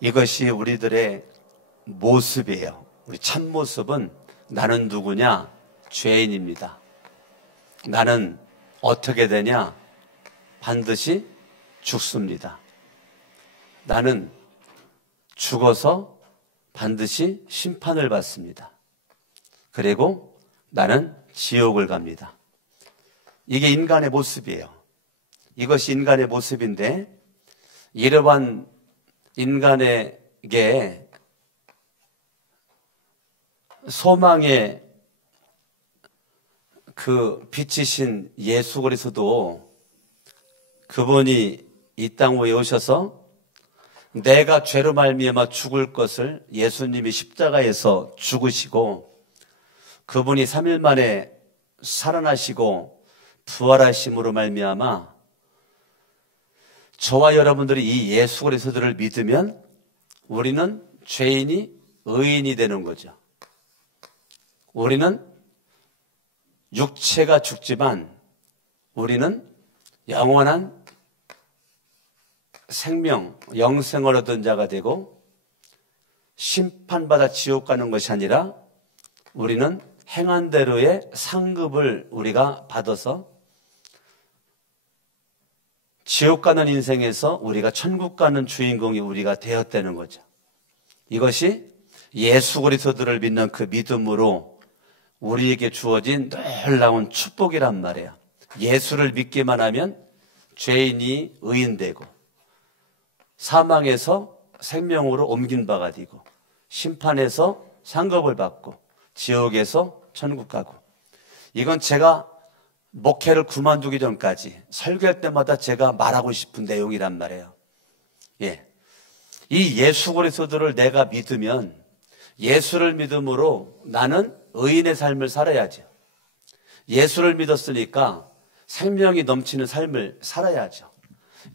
이것이 우리들의 모습이에요. 우리 참모습은 나는 누구냐? 죄인입니다. 나는 어떻게 되냐? 반드시 죽습니다. 나는 죽어서 반드시 심판을 받습니다. 그리고 나는 지옥을 갑니다. 이게 인간의 모습이에요. 이것이 인간의 모습인데, 이러한 인간에게 소망의 그 빛이신 예수 그리스도, 그분이 이 땅 위에 오셔서 내가 죄로 말미암아 죽을 것을 예수님이 십자가에서 죽으시고, 그분이 3일 만에 살아나시고 부활하심으로 말미암아 저와 여러분들이 이 예수 그리스도를 믿으면 우리는 죄인이 의인이 되는 거죠. 우리는 육체가 죽지만 우리는 영원한 생명, 영생을 얻은 자가 되고, 심판받아 지옥 가는 것이 아니라 우리는 행한 대로의 상급을 우리가 받아서 지옥 가는 인생에서 우리가 천국 가는 주인공이 우리가 되었다는 거죠. 이것이 예수 그리스도를 믿는 그 믿음으로 우리에게 주어진 놀라운 축복이란 말이에요. 예수를 믿기만 하면 죄인이 의인되고, 사망에서 생명으로 옮긴 바가 되고, 심판에서 상급을 받고, 지옥에서 천국 가고. 이건 제가 목회를 그만두기 전까지 설교할 때마다 제가 말하고 싶은 내용이란 말이에요. 예. 이 예수 그리스도를 내가 믿으면, 예수를 믿음으로 나는 의인의 삶을 살아야죠. 예수를 믿었으니까 생명이 넘치는 삶을 살아야죠.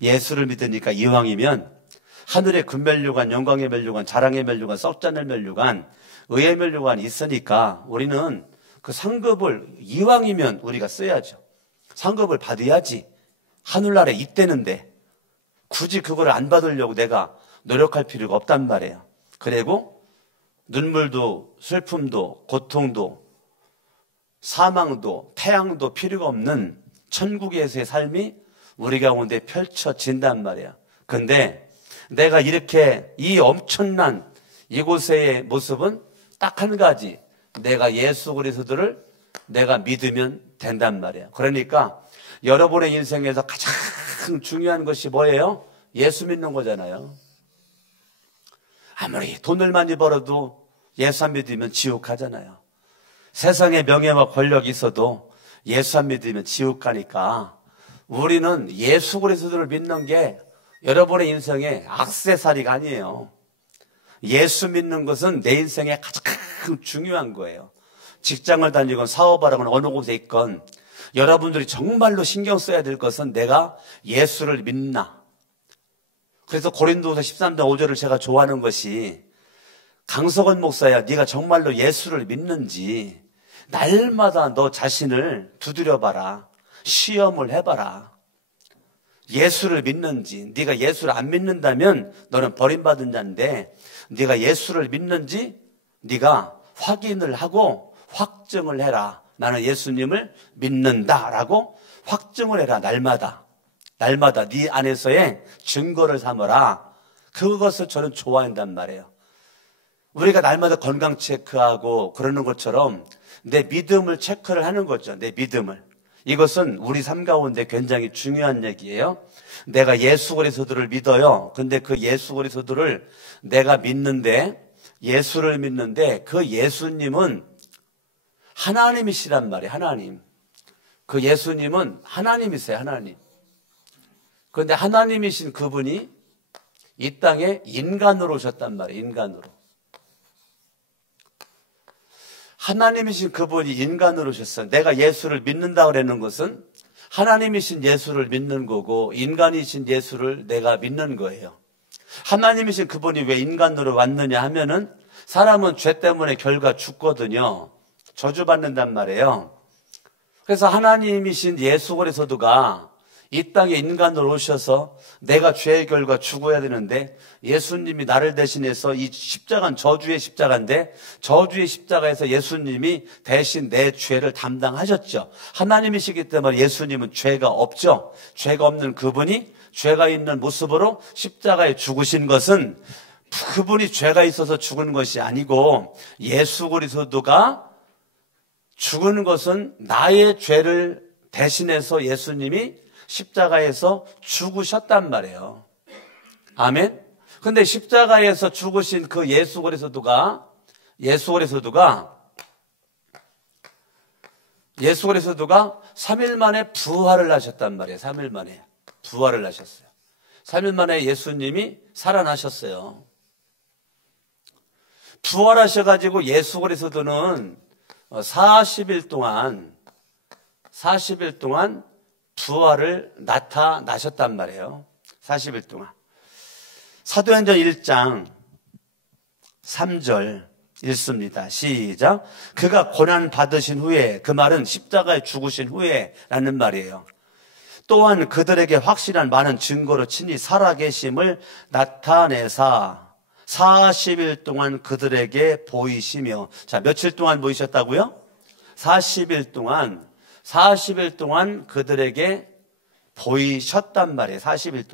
예수를 믿으니까 이왕이면 하늘의 금면류관, 영광의 면류관, 자랑의 면류관, 썩잖을 면류관, 의의 면류관이 있으니까 우리는 그 상급을 이왕이면 우리가 써야죠. 상급을 받아야지. 하늘나라에 있대는데 굳이 그걸 안 받으려고 내가 노력할 필요가 없단 말이에요. 그리고 눈물도 슬픔도 고통도 사망도 태양도 필요가 없는 천국에서의 삶이 우리 가운데 펼쳐진단 말이에요. 근데 내가 이렇게 이 엄청난 이곳의 모습은 딱 한 가지, 내가 예수 그리스도를 내가 믿으면 된단 말이에요. 그러니까 여러분의 인생에서 가장 중요한 것이 뭐예요? 예수 믿는 거잖아요. 아무리 돈을 많이 벌어도 예수 안 믿으면 지옥 가잖아요. 세상에 명예와 권력이 있어도 예수 안 믿으면 지옥 가니까 우리는 예수 그리스도를 믿는 게 여러분의 인생의 액세서리가 아니에요. 예수 믿는 것은 내 인생에 가장 중요한 거예요. 직장을 다니건 사업을 하건 어느 곳에 있건 여러분들이 정말로 신경 써야 될 것은 내가 예수를 믿나. 그래서 고린도서 13장 5절을 제가 좋아하는 것이, 강석원 목사야, 네가 정말로 예수를 믿는지 날마다 너 자신을 두드려봐라. 시험을 해봐라. 예수를 믿는지. 네가 예수를 안 믿는다면 너는 버림받은 자인데, 네가 예수를 믿는지 네가 확인을 하고 확증을 해라. 나는 예수님을 믿는다라고 확증을 해라. 날마다 네 안에서의 증거를 삼아라. 그것을 저는 좋아한단 말이에요. 우리가 날마다 건강 체크하고 그러는 것처럼 내 믿음을 체크를 하는 거죠. 내 믿음을. 이것은 우리 삶 가운데 굉장히 중요한 얘기예요. 내가 예수 그리스도를 믿어요. 근데 그 예수 그리스도를 내가 믿는데, 예수를 믿는데 그 예수님은 하나님이시란 말이에요. 하나님. 그 예수님은 하나님이세요. 하나님. 그런데 하나님이신 그분이 이 땅에 인간으로 오셨단 말이에요. 인간으로. 하나님이신 그분이 인간으로 오셨어요. 내가 예수를 믿는다 그러는 것은 하나님이신 예수를 믿는 거고, 인간이신 예수를 내가 믿는 거예요. 하나님이신 그분이 왜 인간으로 왔느냐 하면은, 사람은 죄 때문에 결과 죽거든요. 저주받는단 말이에요. 그래서 하나님이신 예수 그리스도가 이 땅에 인간으로 오셔서 내가 죄의 결과 죽어야 되는데 예수님이 나를 대신해서 이 십자가는 저주의 십자가인데 저주의 십자가에서 예수님이 대신 내 죄를 담당하셨죠. 하나님이시기 때문에 예수님은 죄가 없죠. 죄가 없는 그분이 죄가 있는 모습으로 십자가에 죽으신 것은 그분이 죄가 있어서 죽은 것이 아니고 예수 그리스도가 죽은 것은 나의 죄를 대신해서 예수님이 십자가에서 죽으셨단 말이에요. 아멘. 근데 십자가에서 죽으신 그 예수 그리스도가 3일 만에 부활을 하셨단 말이에요. 3일 만에 부활을 하셨어요. 3일 만에 예수님이 살아나셨어요. 부활하셔가지고 예수 그리스도는 40일 동안 부활을 나타나셨단 말이에요. 40일 동안. 사도행전 1장 3절 읽습니다. 시작. 그가 고난 받으신 후에, 그 말은 십자가에 죽으신 후에라는 말이에요. 또한 그들에게 확실한 많은 증거로 친히 살아계심을 나타내사 40일 동안 그들에게 보이시며. 자, 며칠 동안 보이셨다고요? 40일 동안 그들에게 보이셨단 말이에요. 40일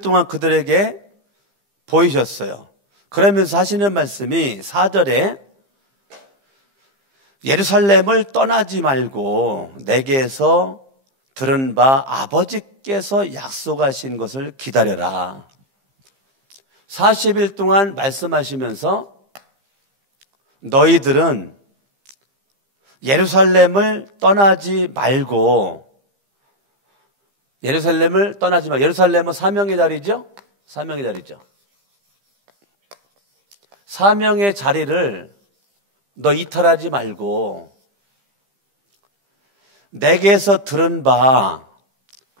동안 그들에게 보이셨어요. 그러면서 하시는 말씀이 4절에 예루살렘을 떠나지 말고 내게서 들은 바 아버지께서 약속하신 것을 기다려라. 40일 동안 말씀하시면서 너희들은 예루살렘을 떠나지 말고, 예루살렘은 사명의 자리죠? 사명의 자리를 너 이탈하지 말고 내게서 들은 바,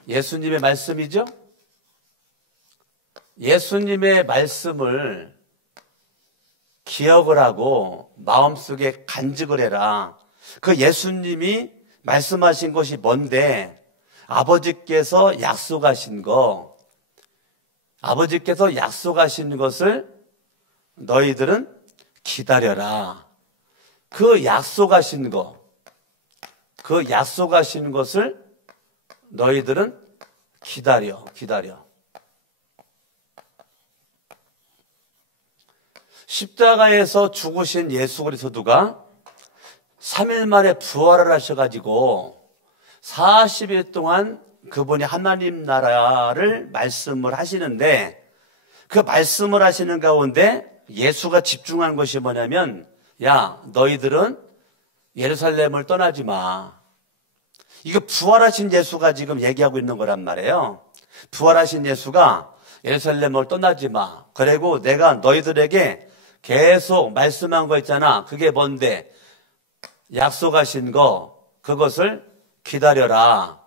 예수님의 말씀이죠? 예수님의 말씀을 기억을 하고 마음속에 간직을 해라. 그 예수님이 말씀하신 것이 뭔데? 아버지께서 약속하신 것을 너희들은 기다려라. 그 약속하신 것을 너희들은 기다려. 십자가에서 죽으신 예수 그리스도가 3일 만에 부활을 하셔가지고 40일 동안 그분이 하나님 나라를 말씀을 하시는데, 그 말씀을 하시는 가운데 예수가 집중한 것이 뭐냐면, 야, 너희들은 예루살렘을 떠나지 마. 이거 부활하신 예수가 지금 얘기하고 있는 거란 말이에요. 부활하신 예수가 예루살렘을 떠나지 마. 그리고 내가 너희들에게 계속 말씀한 거 있잖아. 그게 뭔데? 약속하신 거, 그것을 기다려라.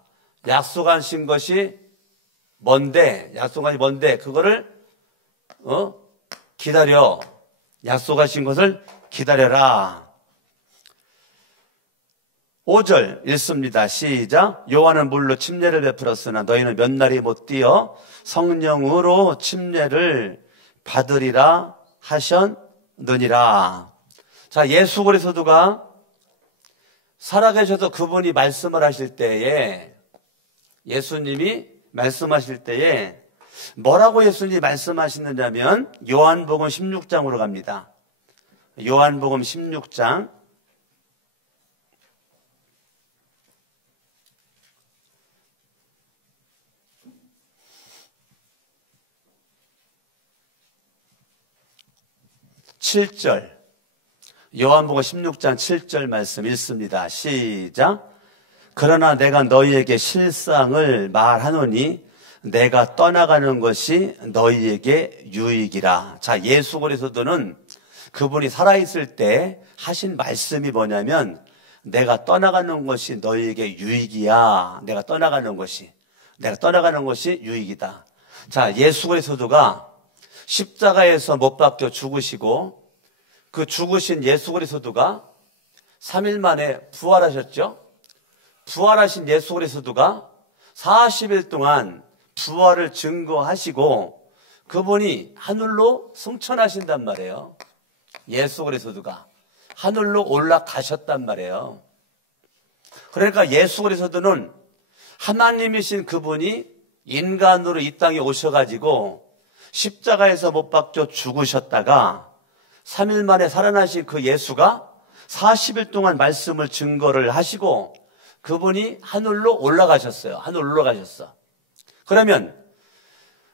약속하신 것이 뭔데? 그거를 기다려. 약속하신 것을 기다려라. 5절 읽습니다. 시작. 요한은 물로 침례를 베풀었으나 너희는 몇 날이 못 뛰어 성령으로 침례를 받으리라 하셨느니라. 자, 예수 그리스도가 살아계셔서 그분이 말씀을 하실 때에, 예수님이 말씀하실 때에 뭐라고 예수님이 말씀하시느냐면 요한복음 16장으로 갑니다. 요한복음 16장 7절, 요한복음 16장 7절 말씀 읽습니다. 시작. 그러나 내가 너희에게 실상을 말하노니 내가 떠나가는 것이 너희에게 유익이라. 자, 예수 그리스도는 그분이 살아있을 때 하신 말씀이 뭐냐면, 내가 떠나가는 것이 너희에게 유익이야. 내가 떠나가는 것이 유익이다. 자, 예수 그리스도가 십자가에서 못 박혀 죽으시고, 그 죽으신 예수 그리스도가 3일 만에 부활하셨죠. 부활하신 예수 그리스도가 40일 동안 부활을 증거하시고 그분이 하늘로 승천하신단 말이에요. 예수 그리스도가 하늘로 올라가셨단 말이에요. 그러니까 예수 그리스도는 하나님이신 그분이 인간으로 이 땅에 오셔가지고 십자가에서 못 박혀 죽으셨다가 3일 만에 살아나신 그 예수가 40일 동안 말씀을 증거를 하시고 그분이 하늘로 올라가셨어요. 하늘로 올라가셨어. 그러면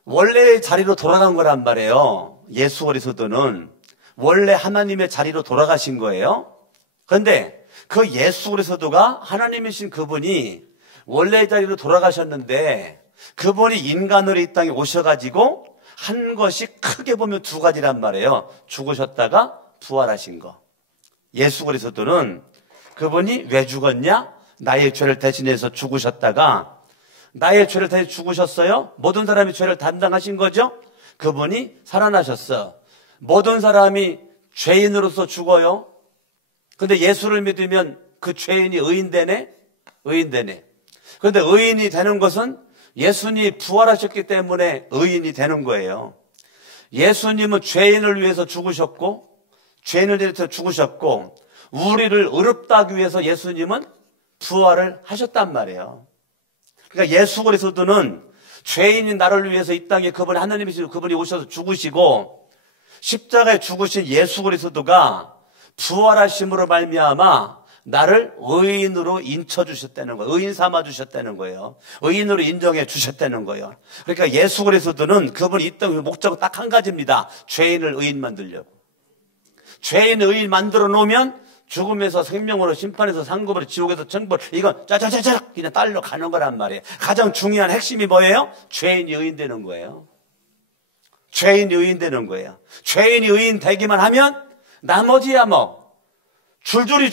원래의 자리로 돌아간 거란 말이에요. 예수 그리스도는 원래 하나님의 자리로 돌아가신 거예요. 그런데 그 예수 그리스도가 하나님이신 그분이 원래의 자리로 돌아가셨는데 그분이 인간으로 이 땅에 오셔가지고 한 것이 크게 보면 두 가지란 말이에요. 죽으셨다가 부활하신 거. 예수 그리스도는 그분이 왜 죽었냐? 나의 죄를 대신해서 죽으셨다가 나의 죄를 대신 죽으셨어요. 모든 사람이 죄를 담당하신 거죠. 그분이 살아나셨어. 모든 사람이 죄인으로서 죽어요. 근데 예수를 믿으면 그 죄인이 의인되네? 의인되네. 그런데 의인이 되는 것은 예수님이 부활하셨기 때문에 의인이 되는 거예요. 예수님은 죄인을 위해서 죽으셨고 죄인을 위해서 죽으셨고 우리를 의롭다 하기 위해서 예수님은 부활을 하셨단 말이에요. 그러니까 예수 그리스도는 죄인인 나를 위해서 이 땅에 그분이 하나님이시고 그분이 오셔서 죽으시고 십자가에 죽으신 예수 그리스도가 부활하심으로 말미암아 나를 의인으로 인쳐주셨다는 거예요. 의인 삼아주셨다는 거예요. 의인으로 인정해 주셨다는 거예요. 그러니까 예수 그리스도는 그분이 이 땅의 목적은 딱 한 가지입니다. 죄인을 의인 만들려고. 죄인을 의인 만들어 놓으면 죽음에서 생명으로 심판에서 상급으로 지옥에서 천벌 이건 짜자자자 그냥 딸려 가는 거란 말이에요. 가장 중요한 핵심이 뭐예요? 죄인이 의인 되는 거예요. 죄인이 의인 되는 거예요. 죄인이 의인 되기만 하면 나머지야 뭐 줄줄이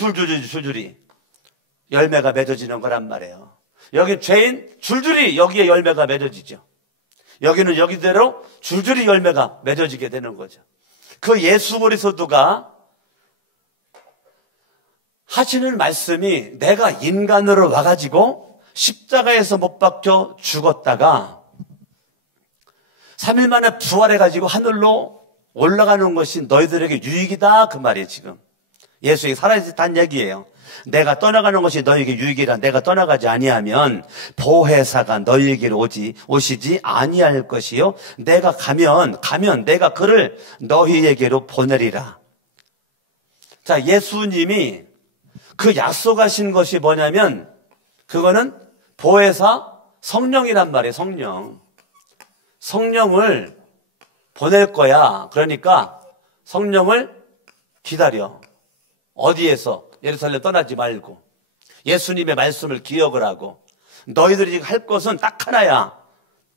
열매가 맺어지는 거란 말이에요. 여기 죄인 줄줄이 여기에 열매가 맺어지죠. 여기는 여기대로 줄줄이 열매가 맺어지게 되는 거죠. 그 예수 그리스도가 하시는 말씀이 내가 인간으로 와가지고 십자가에서 못 박혀 죽었다가 3일 만에 부활해가지고 하늘로 올라가는 것이 너희들에게 유익이다 그 말이에요. 지금 예수에게 살아있다는 얘기예요. 내가 떠나가는 것이 너희에게 유익이라. 내가 떠나가지 아니하면 보혜사가 너희에게로 오시지 아니할 것이요 내가 가면 내가 그를 너희에게로 보내리라. 자, 예수님이 그 약속하신 것이 뭐냐면 그거는 보혜사 성령이란 말이에요. 성령을 보낼 거야. 그러니까 성령을 기다려. 어디에서? 예루살렘 떠나지 말고 예수님의 말씀을 기억을 하고 너희들이 지금 할 것은 딱 하나야.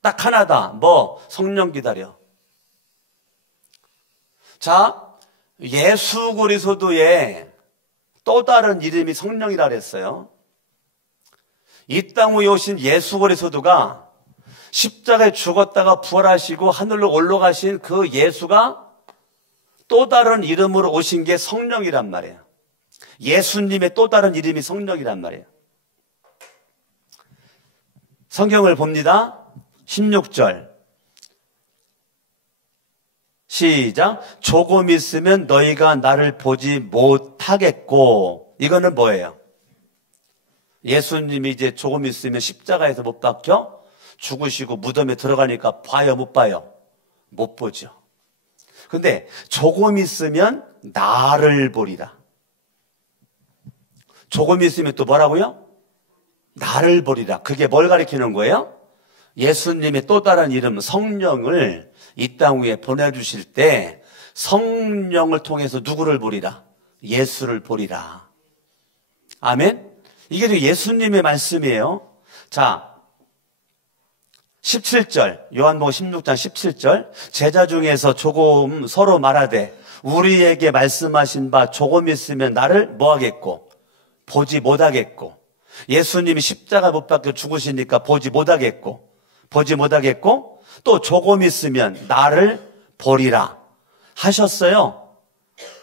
딱 하나다. 뭐? 성령 기다려. 자, 예수 그리스도의 또 다른 이름이 성령이라 그랬어요. 이 땅 위에 오신 예수 그리스도가 십자가에 죽었다가 부활하시고 하늘로 올라가신 그 예수가 또 다른 이름으로 오신 게 성령이란 말이에요. 예수님의 또 다른 이름이 성령이란 말이에요. 성경을 봅니다. 16절 시작. 조금 있으면 너희가 나를 보지 못하겠고. 이거는 뭐예요? 예수님이 이제 조금 있으면 십자가에서 못 박혀 죽으시고 무덤에 들어가니까 봐요, 못 봐요? 못 보죠. 근데 조금 있으면 나를 보리라. 조금 있으면 또 뭐라고요? 나를 보리라. 그게 뭘 가리키는 거예요? 예수님의 또 다른 이름 성령을 이 땅 위에 보내주실 때 성령을 통해서 누구를 보리라? 예수를 보리라. 아멘? 이게 예수님의 말씀이에요. 자, 17절 요한복음 16장 17절 제자 중에서 조금 서로 말하되 우리에게 말씀하신 바 조금 있으면 나를 뭐하겠고 보지 못하겠고 예수님이 십자가 못 박혀 죽으시니까 보지 못하겠고 또 조금 있으면 나를 보리라 하셨어요.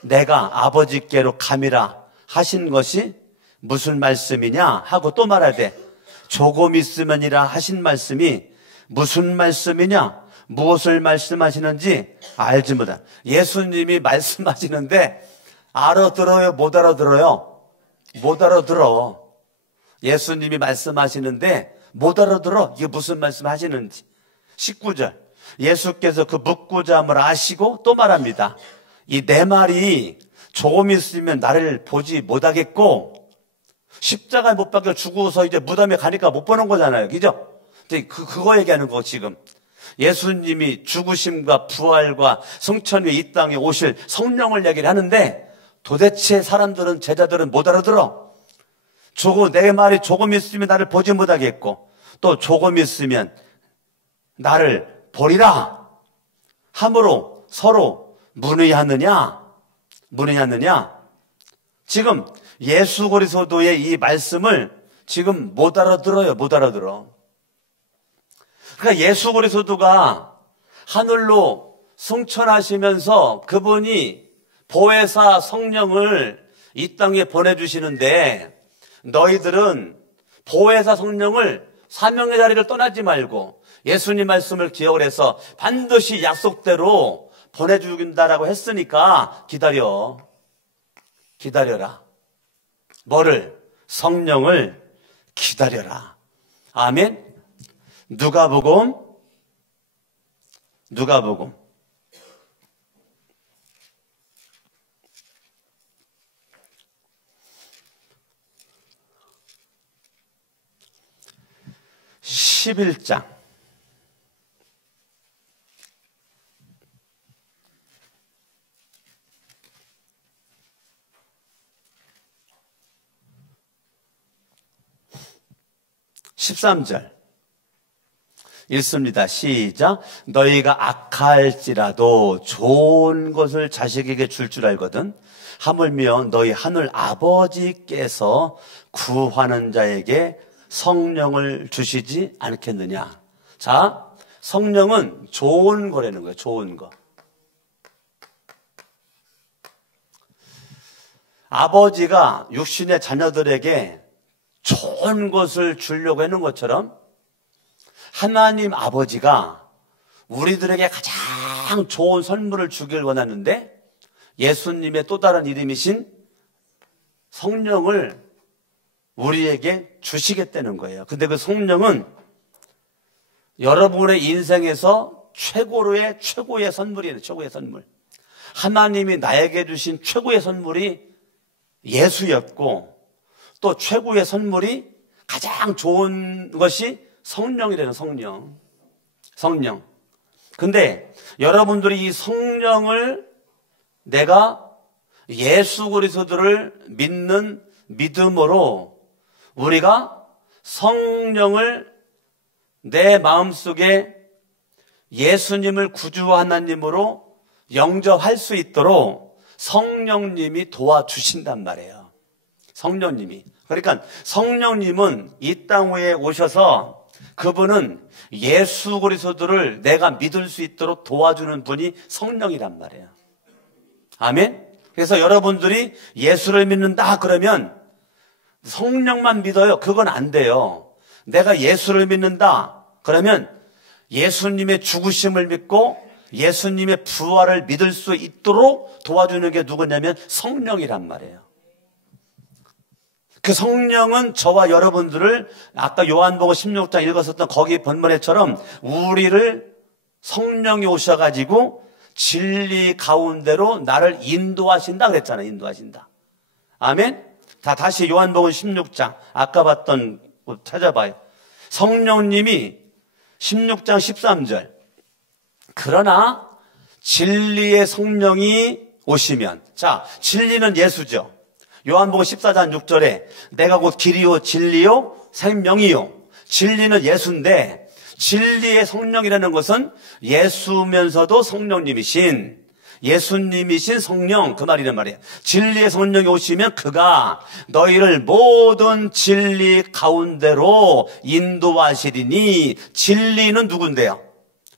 내가 아버지께로 감이라 하신 것이 무슨 말씀이냐 하고 또 말하되 조금 있으면이라 하신 말씀이 무슨 말씀이냐, 무엇을 말씀하시는지 알지 못하. 예수님이 말씀하시는데 알아들어요, 못 알아들어요? 못 알아들어. 예수님이 말씀하시는데 못 알아들어. 이게 무슨 말씀하시는지. 19절. 예수께서 그 묻고자 함을 아시고 또 말합니다. 이 내 말이 조금 있으면 나를 보지 못하겠고, 십자가에 못 박혀 죽어서 이제 무덤에 가니까 못 보는 거잖아요. 그죠? 그거 얘기하는 거 지금. 예수님이 죽으심과 부활과 성천 위에 이 땅에 오실 성령을 얘기를 하는데 도대체 사람들은, 제자들은 못 알아들어. 내 말이 조금 있으면 나를 보지 못하겠고 또 조금 있으면 나를 보리라 함으로 서로 문의하느냐. 지금 예수 그리스도의 이 말씀을 지금 못 알아들어요. 못 알아들어. 그러니까 예수 그리스도가 하늘로 승천하시면서 그분이 보혜사 성령을 이 땅에 보내주시는데 너희들은 보혜사 성령을 사명의 자리를 떠나지 말고 예수님 말씀을 기억을 해서 반드시 약속대로 보내주긴다라고 했으니까 기다려라. 뭐를? 성령을 기다려라. 아멘. 누가복음 11장 13절 읽습니다. 시작. 너희가 악할지라도 좋은 것을 자식에게 줄 알거든 하물며 너희 하늘 아버지께서 구하는 자에게 성령을 주시지 않겠느냐. 자, 성령은 좋은 거라는 거예요. 좋은 거. 아버지가 육신의 자녀들에게 좋은 것을 주려고 하는 것처럼 하나님 아버지가 우리들에게 가장 좋은 선물을 주길 원하는데 예수님의 또 다른 이름이신 성령을 우리에게 주시겠다는 거예요. 근데 그 성령은 여러분의 인생에서 최고의 선물이에요. 최고의 선물. 하나님이 나에게 주신 최고의 선물이 예수였고 또 최고의 선물이 가장 좋은 것이 성령이라는 성령. 근데 여러분들이 이 성령을 내가 예수 그리스도를 믿는 믿음으로 우리가 성령을 내 마음속에 예수님을 구주 하나님으로 영접할 수 있도록 성령님이 도와주신단 말이에요. 성령님이. 그러니까 성령님은 이 땅 위에 오셔서 그분은 예수 그리스도를 내가 믿을 수 있도록 도와주는 분이 성령이란 말이에요. 아멘? 그래서 여러분들이 예수를 믿는다 그러면 성령만 믿어요. 그건 안 돼요. 내가 예수를 믿는다 그러면 예수님의 죽으심을 믿고 예수님의 부활을 믿을 수 있도록 도와주는 게 누구냐면 성령이란 말이에요. 그 성령은 저와 여러분들을 아까 요한복음 16장 읽었었던 거기 본문에처럼 우리를 성령이 오셔가지고 진리 가운데로 나를 인도하신다 그랬잖아요. 인도하신다. 아멘? 다시 요한복음 16장 아까 봤던 곳 찾아봐요. 성령님이 16장 13절 그러나 진리의 성령이 오시면, 자, 진리는 예수죠. 요한복음 14장 6절에 내가 곧 길이요 진리요 생명이요. 진리는 예수인데 진리의 성령이라는 것은 예수면서도 성령님이신 예수님이신 성령 그 말이란 말이에요. 진리의 성령이 오시면 그가 너희를 모든 진리 가운데로 인도하시리니 진리는 누군데요?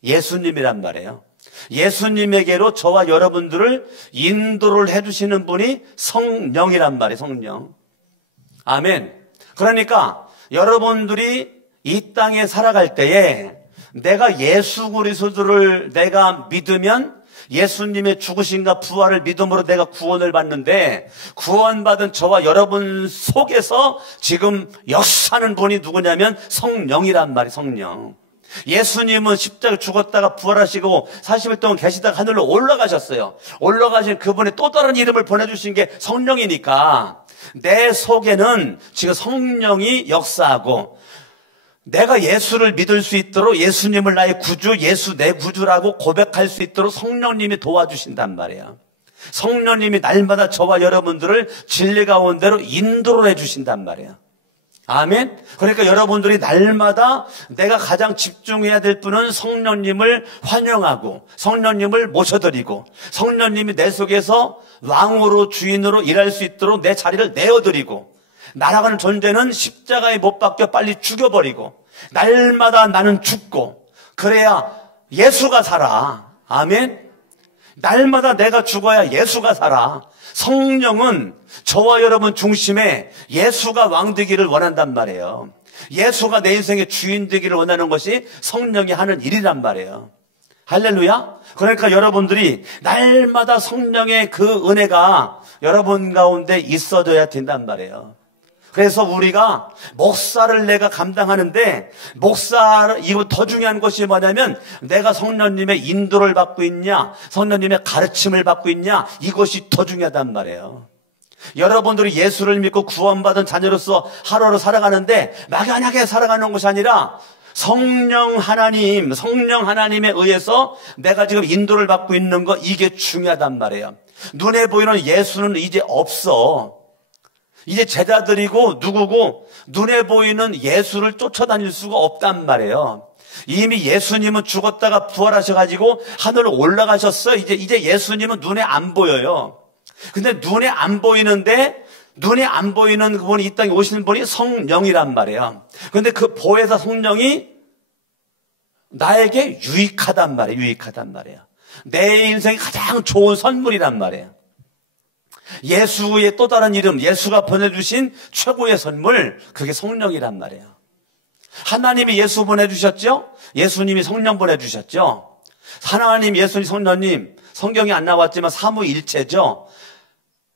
예수님이란 말이에요. 예수님에게로 저와 여러분들을 인도를 해주시는 분이 성령이란 말이에요. 성령. 아멘. 그러니까 여러분들이 이 땅에 살아갈 때에 내가 예수 그리스도를 내가 믿으면 예수님의 죽으심과 부활을 믿음으로 내가 구원을 받는데, 구원받은 저와 여러분 속에서 지금 역사하는 분이 누구냐면 성령이란 말이에요. 성령. 예수님은 십자가에 죽었다가 부활하시고 40일 동안 계시다가 하늘로 올라가셨어요. 올라가신 그분의 또 다른 이름을 보내주신 게 성령이니까 내 속에는 지금 성령이 역사하고, 내가 예수를 믿을 수 있도록 예수님을 나의 구주, 예수 내 구주라고 고백할 수 있도록 성령님이 도와주신단 말이에요. 성령님이 날마다 저와 여러분들을 진리 가운데로 인도를 해주신단 말이에요. 아멘. 그러니까 여러분들이 날마다 내가 가장 집중해야 될 분은 성령님을 환영하고 성령님을 모셔드리고 성령님이 내 속에서 왕으로 주인으로 일할 수 있도록 내 자리를 내어드리고, 나라는 존재는 십자가에 못 박혀 빨리 죽여버리고 날마다 나는 죽고, 그래야 예수가 살아. 아멘. 날마다 내가 죽어야 예수가 살아. 성령은 저와 여러분 중심에 예수가 왕 되기를 원한단 말이에요. 예수가 내 인생의 주인 되기를 원하는 것이 성령이 하는 일이란 말이에요. 할렐루야. 그러니까 여러분들이 날마다 성령의 그 은혜가 여러분 가운데 있어져야 된단 말이에요. 그래서 우리가 목사를 내가 감당하는데, 이거 더 중요한 것이 뭐냐면 내가 성령님의 인도를 받고 있냐, 성령님의 가르침을 받고 있냐, 이것이 더 중요하단 말이에요. 여러분들이 예수를 믿고 구원받은 자녀로서 하루하루 살아가는데 막연하게 살아가는 것이 아니라 성령 하나님에 의해서 내가 지금 인도를 받고 있는 거, 이게 중요하단 말이에요. 눈에 보이는 예수는 이제 없어. 이제 제자들이고 누구고 눈에 보이는 예수를 쫓아다닐 수가 없단 말이에요. 이미 예수님은 죽었다가 부활하셔가지고 하늘로 올라가셨어요. 이제 예수님은 눈에 안 보여요. 근데 눈에 안 보이는데, 눈에 안 보이는 그분이 이 땅에 오시는 분이 성령이란 말이에요. 근데 그 보혜사 성령이 나에게 유익하단 말이에요. 내 인생이 가장 좋은 선물이란 말이에요. 예수의 또 다른 이름, 예수가 보내주신 최고의 선물, 그게 성령이란 말이에요. 하나님이 예수 보내주셨죠? 예수님이 성령 보내주셨죠? 하나님, 예수님, 성령님, 성경이 안 나왔지만 삼위일체죠?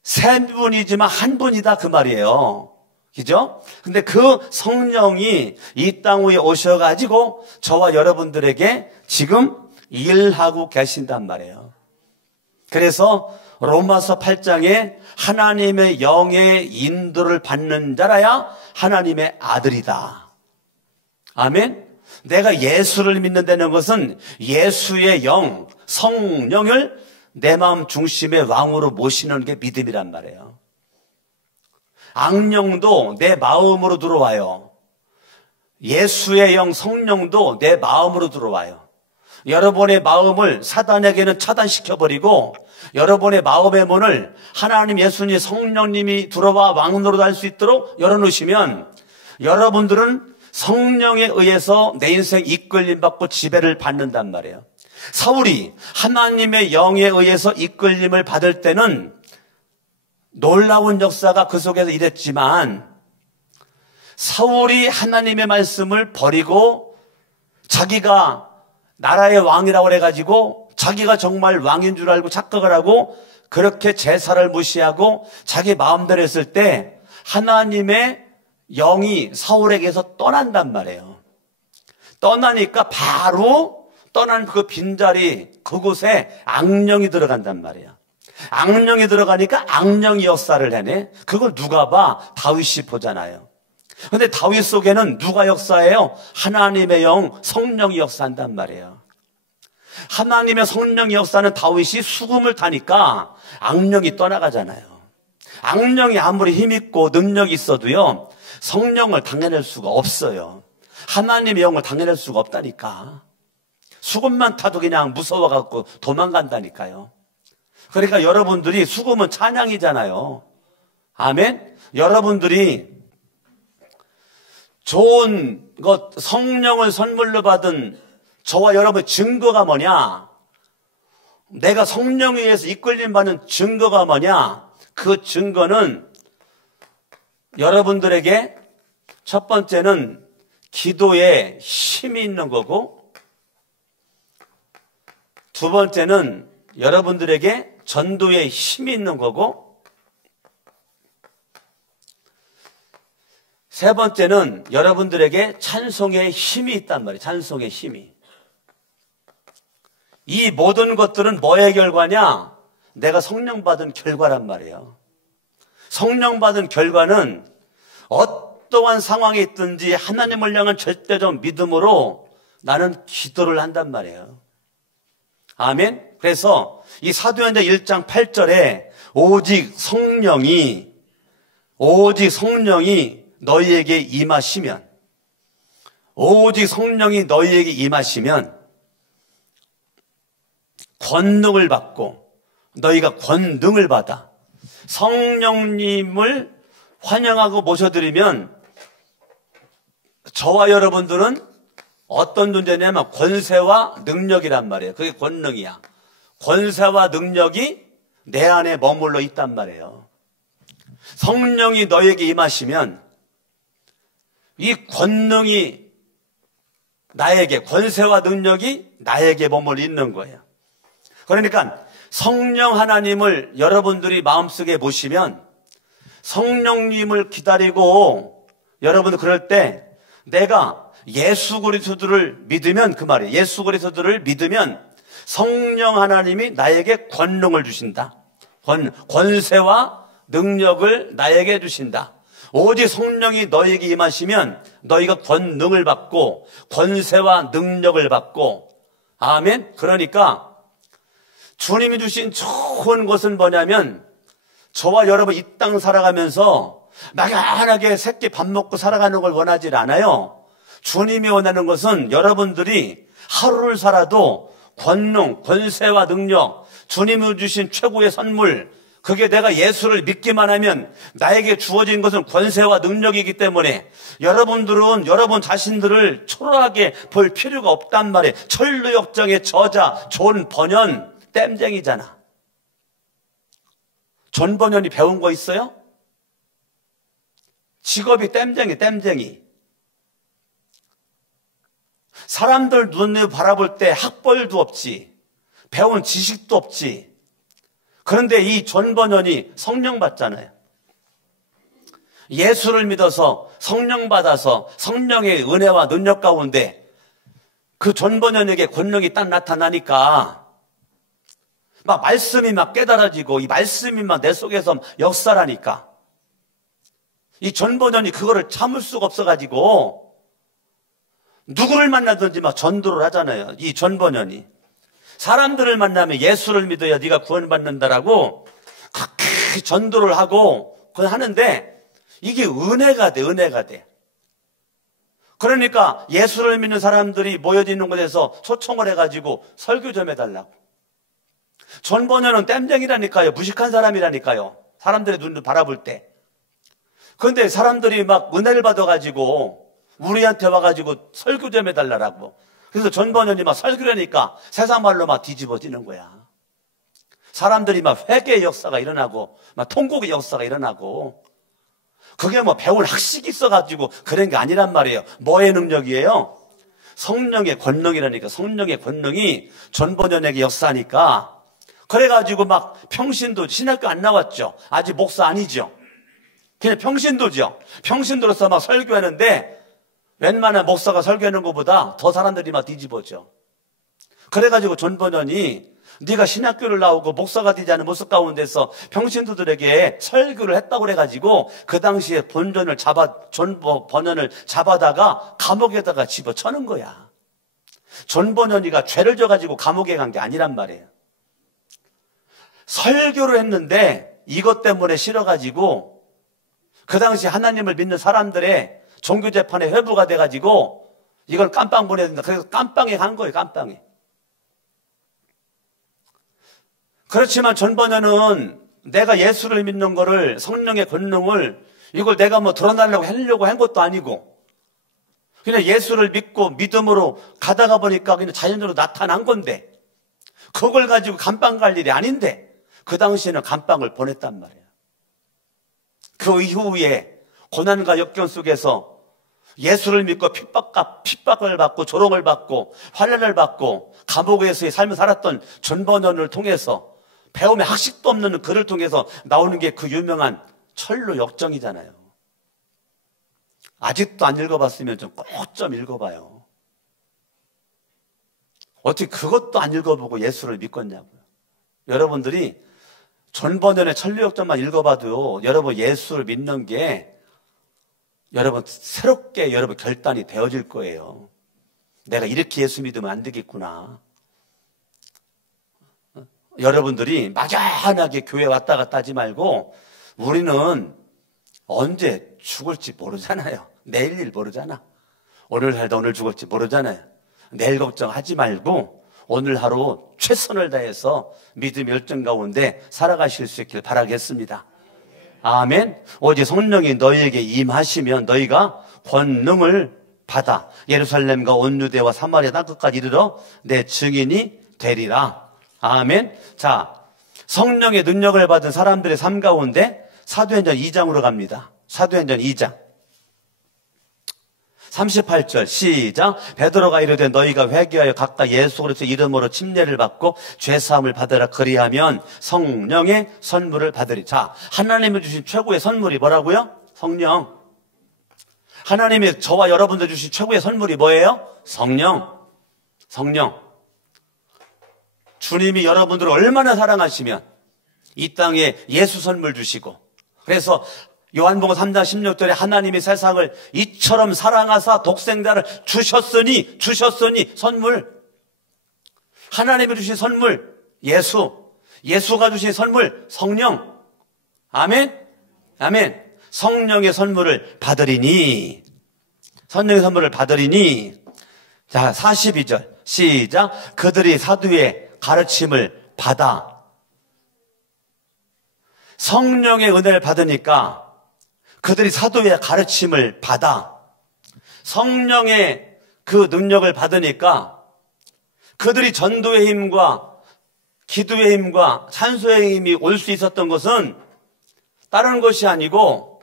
세 분이지만 한 분이다, 그 말이에요. 그죠? 근데 그 성령이 이 땅 위에 오셔가지고 저와 여러분들에게 지금 일하고 계신단 말이에요. 그래서 로마서 8장에 하나님의 영의 인도를 받는 자라야 하나님의 아들이다. 아멘. 내가 예수를 믿는다는 것은 예수의 영, 성령을 내 마음 중심의 왕으로 모시는 게 믿음이란 말이에요. 악령도 내 마음으로 들어와요. 예수의 영, 성령도 내 마음으로 들어와요. 여러분의 마음을 사단에게는 차단시켜버리고 여러분의 마음의 문을 하나님, 예수님, 성령님이 들어와 왕노릇 할 수 있도록 열어놓으시면 여러분들은 성령에 의해서 내 인생 이끌림 받고 지배를 받는단 말이에요. 사울이 하나님의 영에 의해서 이끌림을 받을 때는 놀라운 역사가 그 속에서 일했지만, 사울이 하나님의 말씀을 버리고 자기가 나라의 왕이라고 해가지고 자기가 정말 왕인 줄 알고 착각을 하고 그렇게 제사를 무시하고 자기 마음대로 했을 때 하나님의 영이 사울에게서 떠난단 말이에요. 떠나니까 바로 떠난 그 빈자리, 그곳에 악령이 들어간단 말이에요. 악령이 들어가니까 악령이 역사를 해내. 그걸 누가 봐? 다윗이 보잖아요. 근데 다윗 속에는 누가 역사해요? 하나님의 영, 성령이 역사한단 말이에요. 하나님의 성령이 역사하는 다윗이 수금을 타니까 악령이 떠나가잖아요. 악령이 아무리 힘있고 능력이 있어도요, 성령을 당해낼 수가 없어요. 하나님의 영을 당해낼 수가 없다니까. 수금만 타도 그냥 무서워갖고 도망간다니까요. 그러니까 여러분들이, 수금은 찬양이잖아요. 아멘? 여러분들이 좋은 것, 성령을 선물로 받은 저와 여러분의 증거가 뭐냐? 내가 성령에 의해서 이끌림 받는 증거가 뭐냐? 그 증거는 여러분들에게 첫 번째는 기도에 힘이 있는 거고, 두 번째는 여러분들에게 전도에 힘이 있는 거고, 세 번째는 여러분들에게 찬송의 힘이 있단 말이에요. 찬송의 힘이. 이 모든 것들은 뭐의 결과냐? 내가 성령 받은 결과란 말이에요. 성령 받은 결과는 어떠한 상황에 있든지 하나님을 향한 절대적 믿음으로 나는 기도를 한단 말이에요. 아멘. 그래서 이 사도행전 1장 8절에 오직 성령이 너희에게 임하시면, 오직 성령이 너희에게 임하시면 권능을 받고, 너희가 권능을 받아 성령님을 환영하고 모셔드리면 저와 여러분들은 어떤 존재냐면 권세와 능력이란 말이에요. 그게 권능이야. 권세와 능력이 내 안에 머물러 있단 말이에요. 성령이 너에게 임하시면 이 권능이 나에게, 권세와 능력이 나에게 머물러 있는 거예요. 그러니까 성령 하나님을 여러분들이 마음속에 모시면, 성령님을 기다리고 여러분들 그럴 때 내가 예수 그리스도를 믿으면, 그 말이에요. 예수 그리스도를 믿으면 성령 하나님이 나에게 권능을 주신다. 권세와 능력을 나에게 주신다. 오직 성령이 너에게 임하시면 너희가 권능을 받고 권세와 능력을 받고. 아멘. 그러니까 주님이 주신 좋은 것은 뭐냐면, 저와 여러분 이 땅 살아가면서 막연하게 새끼 밥 먹고 살아가는 걸 원하지 않아요. 주님이 원하는 것은 여러분들이 하루를 살아도 권능, 권세와 능력, 주님이 주신 최고의 선물, 그게 내가 예수를 믿기만 하면 나에게 주어진 것은 권세와 능력이기 때문에 여러분들은 여러분 자신들을 초라하게 볼 필요가 없단 말이에요. 천루역정의 저자 존 번연 땜쟁이잖아. 존 번연이 배운 거 있어요? 직업이 땜쟁이. 사람들 눈에 바라볼 때 학벌도 없지, 배운 지식도 없지. 그런데 이 존 번연이 성령 받잖아요. 예수를 믿어서 성령 받아서 성령의 은혜와 능력 가운데 그 존 번연에게 권능이 딱 나타나니까 막 말씀이 막 깨달아지고, 이 말씀이 막 내 속에서 역사라니까. 이 존 번연이 그거를 참을 수가 없어가지고 누구를 만나든지 막 전도를 하잖아요. 이 존 번연이 사람들을 만나면 예수를 믿어야 네가 구원받는다라고 그렇게 전도를 하고 그걸 하는데, 이게 은혜가 돼. 그러니까 예수를 믿는 사람들이 모여지는 곳에서 초청을 해가지고 설교 좀 해달라고. 존 번연은 땜쟁이라니까요. 무식한 사람이라니까요. 사람들의 눈을 바라볼 때. 그런데 사람들이 막 은혜를 받아가지고 우리한테 와가지고 설교 좀 해달라고. 그래서 존 번연이 막 설교하니까 세상 말로 막 뒤집어지는 거야. 사람들이 막 회개의 역사가 일어나고 막 통곡의 역사가 일어나고. 그게 뭐 배운 학식이 있어가지고 그런 게 아니란 말이에요. 뭐의 능력이에요? 성령의 권능이라니까. 성령의 권능이 존 번연에게 역사하니까. 그래가지고 막 평신도, 신학교 안 나왔죠. 아직 목사 아니죠. 그냥 평신도죠. 평신도로서 막 설교하는데 웬만한 목사가 설교하는 것보다 더 사람들이 막 뒤집어져. 그래가지고 존 번연이 네가 신학교를 나오고 목사가 되지 않은 모습 가운데서 평신도들에게 설교를 했다고 그래가지고 그 당시에 존 번연을 잡아다가 감옥에다가 집어쳐는 거야. 존 번연이가 죄를 져가지고 감옥에 간 게 아니란 말이에요. 설교를 했는데 이것 때문에 싫어가지고 그 당시 하나님을 믿는 사람들의 종교재판에 회부가 돼가지고 이걸 깜빵 보내야 된다. 그래서 깜빵에 간 거예요. 깜빵에. 그렇지만 존 번연은 내가 예수를 믿는 거를, 성령의 권능을 이걸 내가 뭐 드러나려고 하려고 한 것도 아니고 그냥 예수를 믿고 믿음으로 가다가 보니까 그냥 자연적으로 나타난 건데 그걸 가지고 감방 갈 일이 아닌데 그 당시에는 감방을 보냈단 말이에요. 그 이후에 고난과 역경 속에서 예수를 믿고 핍박을 받고 조롱을 받고 환난을 받고 감옥에서의 삶을 살았던 존 버넌을 통해서 배움의 학식도 없는 글을 통해서 나오는 게 그 유명한 철로 역정이잖아요. 아직도 안 읽어봤으면 좀 꼭 좀 읽어봐요. 어떻게 그것도 안 읽어보고 예수를 믿겠냐고요. 여러분들이 존 버넌의 철로 역정만 읽어봐도요, 여러분 예수를 믿는 게 여러분 새롭게 여러분 결단이 되어질 거예요. 내가 이렇게 예수 믿으면 안 되겠구나. 여러분들이 막연하게 교회 왔다 갔다 하지 말고, 우리는 언제 죽을지 모르잖아요. 내일 일 모르잖아. 오늘 살다 오늘 죽을지 모르잖아요. 내일 걱정하지 말고 오늘 하루 최선을 다해서 믿음 열정 가운데 살아가실 수 있길 바라겠습니다. 아멘. 오직 성령이 너희에게 임하시면 너희가 권능을 받아 예루살렘과 온 유대와 사마리아 땅끝까지 이르러 내 증인이 되리라. 아멘. 자, 성령의 능력을 받은 사람들의 삶 가운데 사도행전 2장으로 갑니다. 사도행전 2장 38절 시작. 베드로가 이르되 너희가 회개하여 각각 예수 그리스도 이름으로 침례를 받고 죄사함을 받으라. 그리하면 성령의 선물을 받으리. 자, 하나님이 주신 최고의 선물이 뭐라고요? 성령. 하나님이 저와 여러분들 주신 최고의 선물이 뭐예요? 성령. 성령. 주님이 여러분들을 얼마나 사랑하시면 이 땅에 예수 선물 주시고, 그래서 요한복음 3장 16절에 하나님이 세상을 이처럼 사랑하사 독생자를 주셨으니 선물. 하나님이 주신 선물 예수. 예수가 주신 선물 성령. 아멘. 아멘. 성령의 선물을 받으리니. 성령의 선물을 받으리니. 자, 42절 시작. 그들이 사도의 가르침을 받아. 성령의 은혜를 받으니까 그들이 사도의 가르침을 받아. 성령의 그 능력을 받으니까 그들이 전도의 힘과 기도의 힘과 찬송의 힘이 올 수 있었던 것은 다른 것이 아니고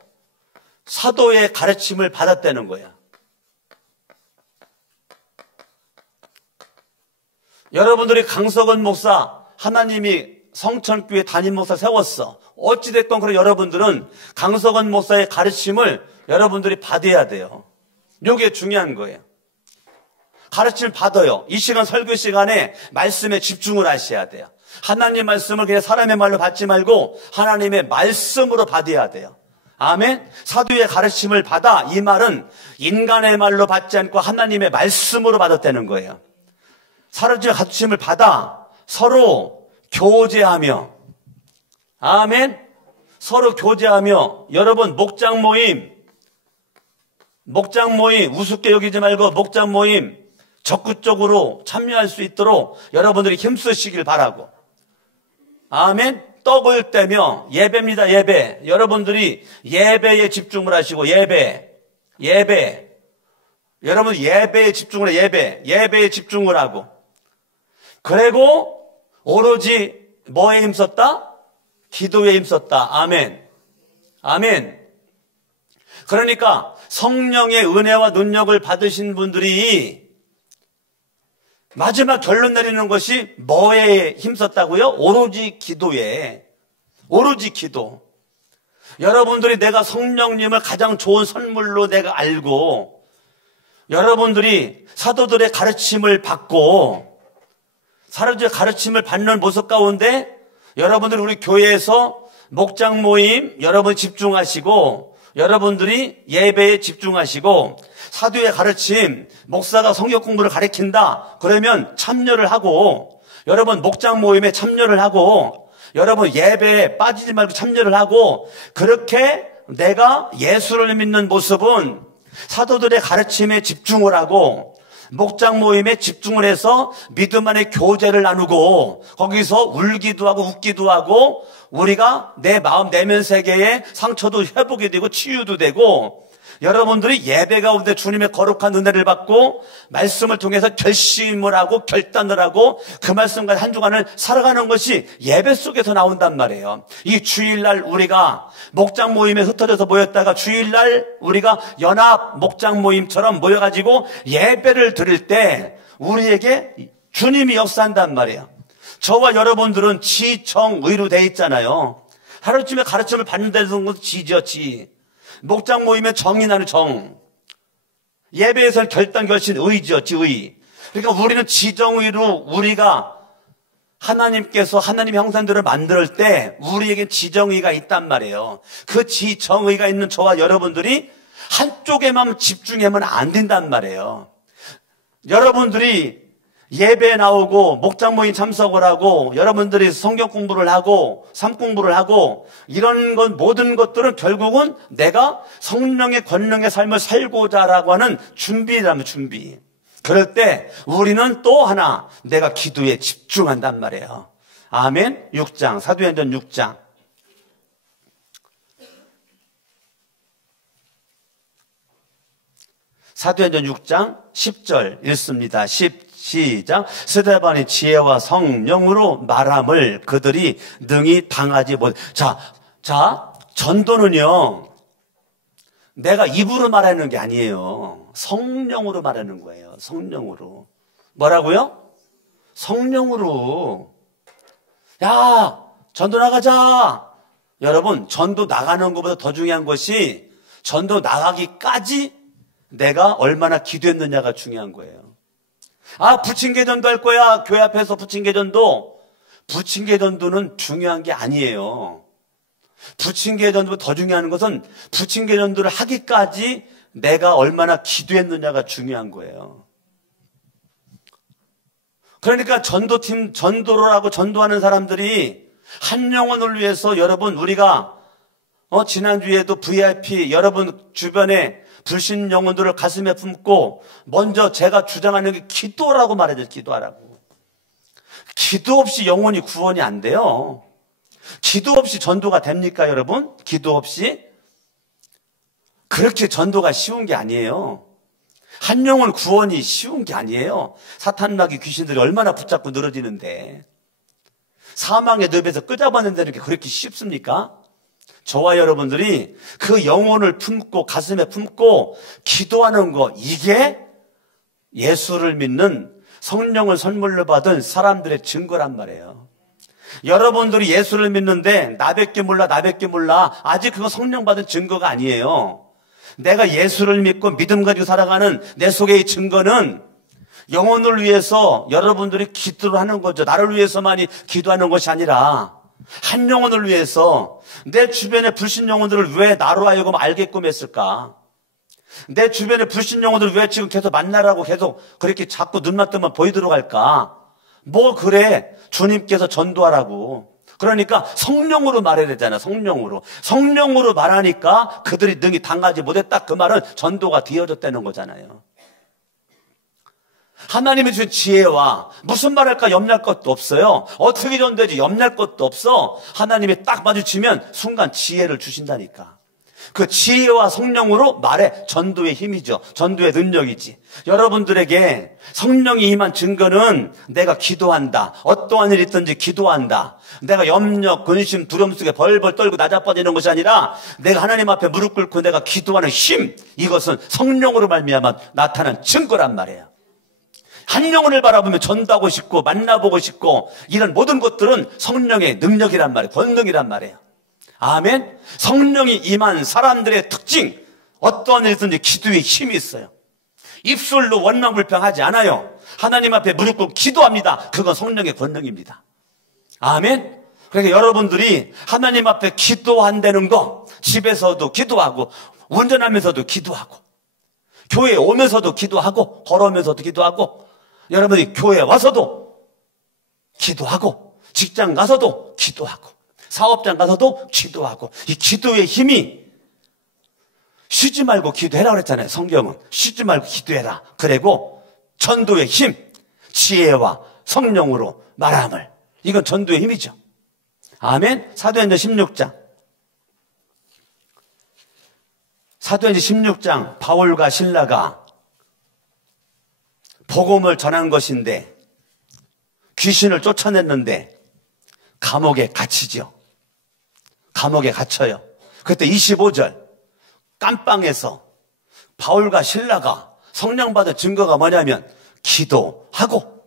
사도의 가르침을 받았다는 거야. 여러분들이 강석원 목사, 하나님이 성천교회 담임 목사 세웠어. 어찌됐건 그래 여러분들은 강석원 목사의 가르침을 여러분들이 받아야 돼요. 이게 중요한 거예요. 가르침을 받아요. 이 시간 설교 시간에 말씀에 집중을 하셔야 돼요. 하나님 말씀을 그냥 사람의 말로 받지 말고 하나님의 말씀으로 받아야 돼요. 아멘. 사도의 가르침을 받아, 이 말은 인간의 말로 받지 않고 하나님의 말씀으로 받았다는 거예요. 사도의 가르침을 받아 서로 교제하며, 아멘. 서로 교제하며, 여러분 목장 모임 우습게 여기지 말고 목장 모임 적극적으로 참여할 수 있도록 여러분들이 힘쓰시길 바라고. 아멘. 떡을 떼며 예배입니다. 예배. 여러분들이 예배에 집중을 하시고, 예배. 여러분 예배에 집중을 해. 예배에 집중을 하고, 그리고 오로지 뭐에 힘썼다? 기도에 힘썼다. 아멘. 아멘. 그러니까 성령의 은혜와 능력을 받으신 분들이 마지막 결론 내리는 것이 뭐에 힘썼다고요? 오로지 기도에. 오로지 기도. 여러분들이 내가 성령님을 가장 좋은 선물로 내가 알고, 여러분들이 사도들의 가르침을 받고, 사도들의 가르침을 받는 모습 가운데 여러분들 우리 교회에서 목장 모임 여러분 집중하시고, 여러분들이 예배에 집중하시고, 사도의 가르침, 목사가 성경 공부를 가르친다 그러면 참여를 하고, 여러분 목장 모임에 참여를 하고, 여러분 예배에 빠지지 말고 참여를 하고, 그렇게 내가 예수를 믿는 모습은 사도들의 가르침에 집중을 하고 목장 모임에 집중을 해서 믿음 안에 교제를 나누고, 거기서 울기도 하고 웃기도 하고, 우리가 내 마음 내면 세계에 상처도 회복이 되고 치유도 되고, 여러분들이 예배 가운데 주님의 거룩한 은혜를 받고 말씀을 통해서 결심을 하고 결단을 하고 그 말씀과 한 주간을 살아가는 것이 예배 속에서 나온단 말이에요. 이 주일날 우리가 목장 모임에 흩어져서 모였다가 주일날 우리가 연합 목장 모임처럼 모여가지고 예배를 드릴 때 우리에게 주님이 역사한단 말이에요. 저와 여러분들은 지정의로 돼 있잖아요. 하루쯤에 가르침을 받는 데는 것도 지죠, 지. 목장 모임의 정이 나는 정. 예배에서는 결단, 결신, 의죠, 지의. 그러니까 우리는 지정의로 우리가 하나님께서 하나님의 형상들을 만들 때 우리에게 지정의가 있단 말이에요. 그 지정의가 있는 저와 여러분들이 한쪽에만 집중하면 안 된단 말이에요. 여러분들이 예배에 나오고 목장 모임 참석을 하고 여러분들이 성경 공부를 하고 삶 공부를 하고 이런 것 모든 것들은 결국은 내가 성령의 권능의 삶을 살고자라고 하는 준비라면 준비. 그럴 때 우리는 또 하나 내가 기도에 집중한단 말이에요. 아멘. 6장 사도행전 6장 사도행전 6장 10절 읽습니다. 시작. 스데반이 지혜와 성령으로 말함을 그들이 능히 당하지 못. 자, 전도는요, 내가 입으로 말하는 게 아니에요. 성령으로 말하는 거예요. 성령으로. 뭐라고요? 성령으로. 야, 전도 나가자. 여러분, 전도 나가는 것보다 더 중요한 것이 전도 나가기까지 내가 얼마나 기도했느냐가 중요한 거예요. 부침개전도 할 거야. 교회 앞에서 부침개전도. 부침개전도는 중요한 게 아니에요. 부침개전도보다 더 중요한 것은 부침개전도를 하기까지 내가 얼마나 기도했느냐가 중요한 거예요. 그러니까 전도팀, 전도를 하고 전도하는 사람들이 한 영혼을 위해서 여러분, 우리가 지난주에도 VIP 여러분 주변에 불신 영혼들을 가슴에 품고 먼저 제가 주장하는 게 기도라고 말해줘요. 기도하라고. 기도 없이 영혼이 구원이 안 돼요. 기도 없이 전도가 됩니까, 여러분? 기도 없이? 그렇게 전도가 쉬운 게 아니에요. 한 영혼 구원이 쉬운 게 아니에요. 사탄마귀 귀신들이 얼마나 붙잡고 늘어지는데 사망의 늪에서 끄잡아낸다는 게 그렇게 쉽습니까? 저와 여러분들이 그 영혼을 품고 가슴에 품고 기도하는 거, 이게 예수를 믿는 성령을 선물로 받은 사람들의 증거란 말이에요. 여러분들이 예수를 믿는데 나밖에 몰라 아직 그거 성령 받은 증거가 아니에요. 내가 예수를 믿고 믿음 가지고 살아가는 내 속의 증거는 영혼을 위해서 여러분들이 기도를 하는 거죠. 나를 위해서만이 기도하는 것이 아니라 한 영혼을 위해서. 내 주변에 불신 영혼들을 왜 나로 하여금 알게끔 했을까? 내 주변에 불신 영혼들을 왜 지금 계속 만나라고 계속 그렇게 자꾸 눈만 뜨면 보이도록 할까? 뭐 그래, 주님께서 전도하라고. 그러니까 성령으로 말해야 되잖아. 성령으로 말하니까 그들이 능히 당하지 못했다. 그 말은 전도가 되어졌다는 거잖아요. 하나님이 주신 지혜와 무슨 말할까 염려할 것도 없어요. 어떻게 전되지 염려할 것도 없어. 하나님이 딱 마주치면 순간 지혜를 주신다니까. 그 지혜와 성령으로 말해. 전도의 힘이죠. 전도의 능력이지. 여러분들에게 성령이 임한 증거는 내가 기도한다. 어떠한 일이 있든지 기도한다. 내가 염려, 근심, 두려움 속에 벌벌 떨고 나자빠지는 것이 아니라 내가 하나님 앞에 무릎 꿇고 내가 기도하는 힘, 이것은 성령으로 말미암아 나타난 증거란 말이에요. 한 영혼을 바라보며 전도하고 싶고 만나보고 싶고 이런 모든 것들은 성령의 능력이란 말이에요. 권능이란 말이에요. 아멘. 성령이 임한 사람들의 특징, 어떠한 일이든지 기도에 힘이 있어요. 입술로 원망불평하지 않아요. 하나님 앞에 무릎 꿇고 기도합니다. 그건 성령의 권능입니다. 아멘. 그러니까 여러분들이 하나님 앞에 기도한다는 거, 집에서도 기도하고 운전하면서도 기도하고 교회에 오면서도 기도하고 걸어오면서도 기도하고 여러분이 교회에 와서도 기도하고 직장 가서도 기도하고 사업장 가서도 기도하고, 이 기도의 힘이 쉬지 말고 기도해라 그랬잖아요. 성경은 쉬지 말고 기도해라. 그리고 전도의 힘, 지혜와 성령으로 말함을, 이건 전도의 힘이죠. 아멘. 사도행전 16장 사도행전 16장 바울과 실라가 복음을 전한 것인데 귀신을 쫓아냈는데 감옥에 갇히죠. 감옥에 갇혀요. 그때 25절 깜빵에서 바울과 실라가 성령 받은 증거가 뭐냐면 기도하고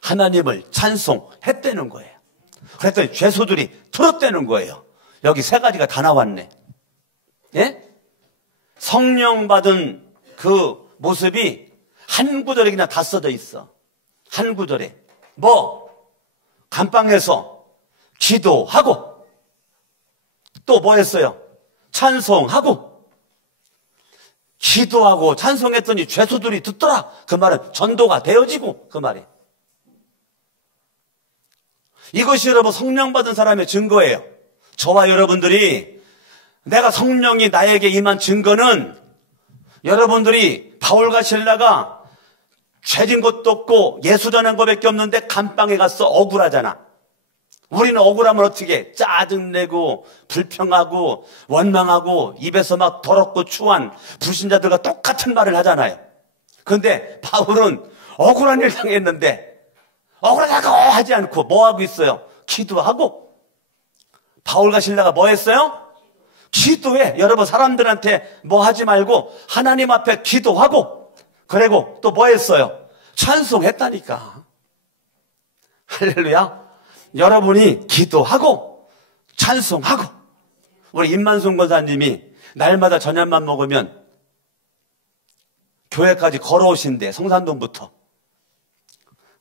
하나님을 찬송했다는 거예요. 그랬더니 죄수들이 들었다는 거예요. 여기 세 가지가 다 나왔네. 예? 성령 받은 그 모습이 한 구절에 그냥 다 써져 있어. 한 구절에. 뭐? 감방에서 기도하고 또 뭐 했어요? 찬송하고. 기도하고 찬송했더니 죄수들이 듣더라. 그 말은 전도가 되어지고 그 말이. 이것이 여러분 성령 받은 사람의 증거예요. 저와 여러분들이 내가 성령이 나에게 임한 증거는 여러분들이 바울과 실라가 죄진 것도 없고 예수 전한 것밖에 없는데 감방에 가서 억울하잖아. 우리는 억울하면 어떻게 짜증내고 불평하고 원망하고 입에서 막 더럽고 추한 불신자들과 똑같은 말을 하잖아요. 그런데 바울은 억울한 일 당했는데 억울하다고 하지 않고 뭐 하고 있어요? 기도하고. 바울과 실라가 뭐 했어요? 기도해. 여러분 사람들한테 뭐 하지 말고 하나님 앞에 기도하고 그리고 또 뭐 했어요? 찬송했다니까. 할렐루야. 여러분이 기도하고 찬송하고. 우리 임만순 권사님이 날마다 저녁만 먹으면 교회까지 걸어오신대. 성산동부터.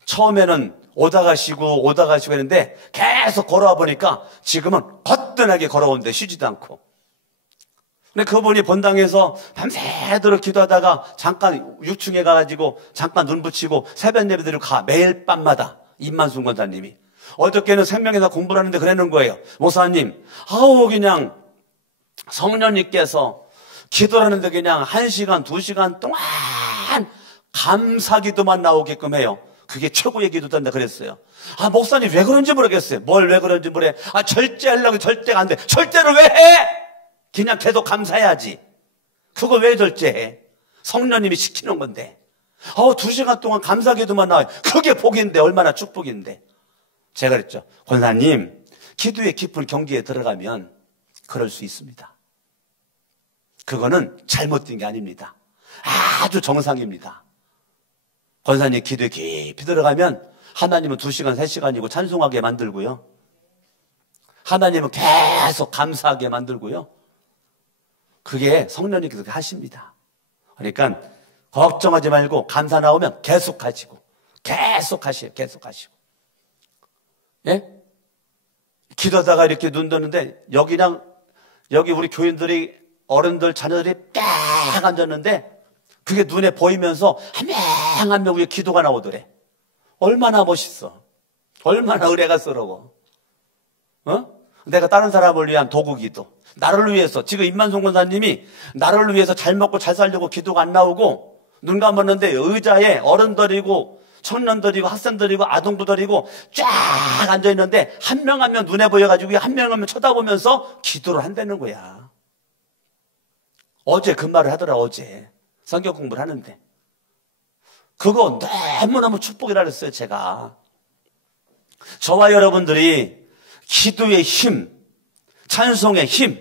처음에는 오다 가시고 했는데 계속 걸어와 보니까 지금은 거뜬하게 걸어온대. 쉬지도 않고. 근데 그분이 본당에서 밤새도록 기도하다가 잠깐 6층에 가가지고 잠깐 눈 붙이고 새벽 예배드리고 가. 매일 밤마다 임만순 권사님이. 어저께는 생명에서 공부를 하는데 그러는 거예요. 목사님, 그냥 성령님께서 기도를 하는데 그냥 1시간, 2시간 동안 감사기도만 나오게끔 해요. 그게 최고의 기도단다 그랬어요. 목사님 왜 그런지 모르겠어요. 뭘 왜 그런지 모르겠어요. 절제 하려고 절제가 안 돼. 절제를 왜 해? 그냥 계속 감사해야지. 그거 왜 절제해? 성령님이 시키는 건데. 2시간 동안 감사기도만 나와요. 그게 복인데 얼마나 축복인데. 제가 그랬죠. 권사님, 기도의 깊은 경지에 들어가면 그럴 수 있습니다. 그거는 잘못된 게 아닙니다. 아주 정상입니다. 권사님 기도에 깊이 들어가면 하나님은 2시간, 3시간이고 찬송하게 만들고요. 하나님은 계속 감사하게 만들고요. 그게 성령님께서 하십니다. 그러니까 걱정하지 말고 감사 나오면 계속 하시고 계속 하시고. 예? 기도하다가 이렇게 눈 뜨는데 여기 우리 교인들이 어른들 자녀들이 딱 앉았는데 그게 눈에 보이면서 한 명 위에 기도가 나오더래. 얼마나 멋있어. 얼마나 은혜가스러워. 내가 다른 사람을 위한 도구기도. 나를 위해서. 지금 임만송 권사님이 나를 위해서 잘 먹고 잘 살려고 기도가 안 나오고 눈 감았는데 의자에 어른들이고 청년들이고 학생들이고 아동부들이고 쫙 앉아있는데 한 명 한 명 눈에 보여가지고 한 명 한 명 쳐다보면서 기도를 한다는 거야. 어제 그 말을 하더라. 어제 성경 공부를 하는데 그거 너무너무 축복이라 그랬어요. 제가 저와 여러분들이 기도의 힘, 찬송의 힘,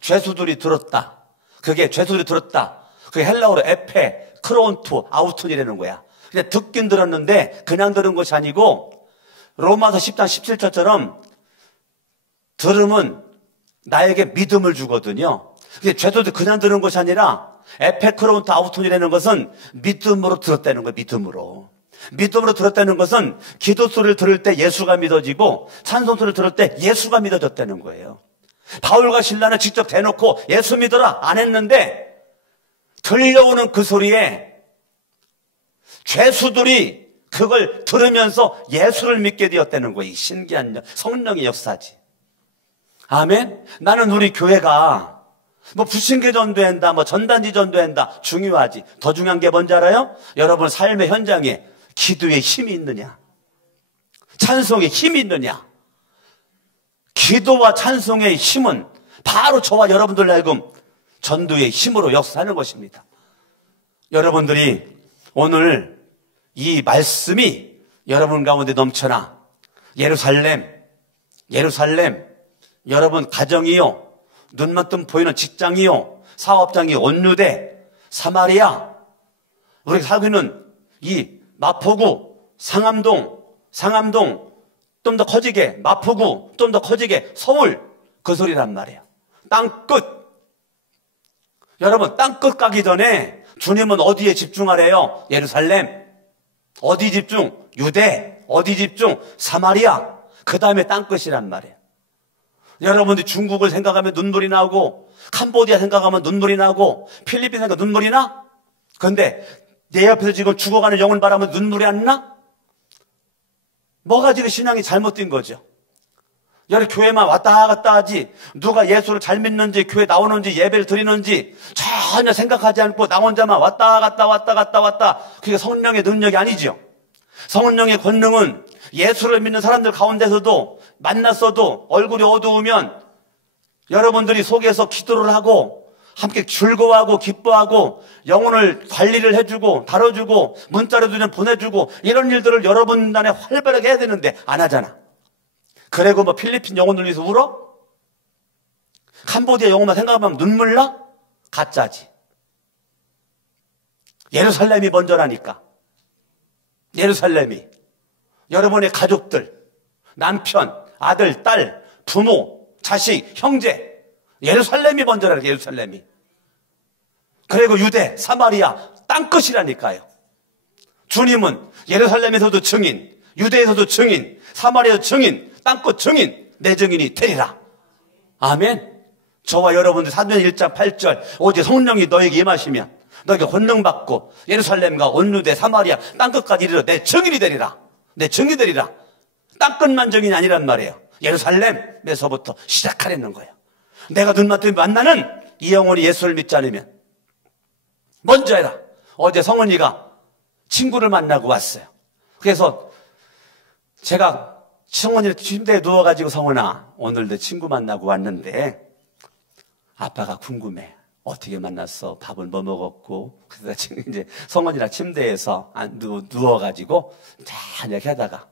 죄수들이 들었다. 그게 헬라어로 에페, 크론투, 아우톤이라는 거야. 그냥 듣긴 들었는데 그냥 들은 것이 아니고 로마서 10장 17절처럼 들으면 나에게 믿음을 주거든요. 죄수들 그냥 들은 것이 아니라 에페, 크론투, 아우톤이라는 것은 믿음으로 들었다는 거예요. 믿음으로 들었다는 것은 기도 소리를 들을 때 예수가 믿어지고 찬송 소리를 들을 때 예수가 믿어졌다는 거예요. 바울과 실라는 직접 대놓고 예수 믿어라 안 했는데 들려오는 그 소리에 죄수들이 그걸 들으면서 예수를 믿게 되었다는 거예요. 신기한 성령의 역사지. 아멘. 나는 우리 교회가 부신계 전도한다, 전단지 전도한다 중요하지. 더 중요한 게 뭔지 알아요? 여러분 삶의 현장에 기도의 힘이 있느냐, 찬송의 힘이 있느냐. 기도와 찬송의 힘은 바로 저와 여러분들 하여금 전도의 힘으로 역사하는 것입니다. 여러분들이 오늘 이 말씀이 여러분 가운데 넘쳐나 예루살렘, 여러분 가정이요, 눈만 뜨면 보이는 직장이요, 사업장이 온유대, 사마리아, 우리가 살고 있는 이 마포구, 상암동, 좀 더 커지게, 마포구, 좀 더 커지게, 서울, 그 소리란 말이에요. 땅끝. 여러분, 땅끝 가기 전에 주님은 어디에 집중하래요? 예루살렘. 어디 집중? 유대. 어디 집중? 사마리아. 그 다음에 땅끝이란 말이에요. 여러분들이 중국을 생각하면 눈물이 나고, 캄보디아 생각하면 눈물이 나고, 필리핀 생각하면 눈물이 나? 그런데 내 옆에서 지금 죽어가는 영혼 바라면 눈물이 안 나? 뭐가 지금 신앙이 잘못된 거죠? 여러 교회만 왔다 갔다 하지, 누가 예수를 잘 믿는지, 교회 나오는지, 예배를 드리는지 전혀 생각하지 않고 나 혼자만 왔다 갔다. 그게 성령의 능력이 아니죠. 성령의 권능은 예수를 믿는 사람들 가운데서도 만났어도 얼굴이 어두우면 여러분들이 속에서 기도를 하고 함께 즐거워하고 기뻐하고 영혼을 관리를 해주고 다뤄주고 문자로도 좀 보내주고 이런 일들을 여러분 안에 활발하게 해야 되는데 안 하잖아. 그리고 뭐 필리핀 영혼을 위해서 울어? 캄보디아 영혼만 생각하면 눈물 나? 가짜지. 예루살렘이 먼저라니까. 예루살렘이 여러분의 가족들, 남편, 아들, 딸, 부모, 자식, 형제, 예루살렘이 먼저라니까. 예루살렘이. 그리고 유대, 사마리아, 땅끝이라니까요. 주님은 예루살렘에서도 증인, 유대에서도 증인, 사마리아에서 증인, 땅끝 증인, 내 증인이 되리라. 아멘. 저와 여러분들 사도행전 1장 8절 오직 성령이 너에게 임하시면 너에게 권능 받고 예루살렘과 온 유대 사마리아 땅끝까지 이르러 내 증인이 되리라. 내 증인이 되리라. 땅끝만 증인이 아니란 말이에요. 예루살렘에서부터 시작하려는 거예요. 내가 눈만 뜨면 만나는 이 영혼이 예수를 믿지 않으면 먼저 해라. 어제 성은이가 친구를 만나고 왔어요. 그래서 제가 성은이 침대에 누워가지고 성은아 오늘 내 친구 만나고 왔는데 아빠가 궁금해. 어떻게 만났어? 밥은 뭐 먹었고? 그래서 지금 이제 성은이랑 침대에서 누워가지고 잘 이렇게 하다가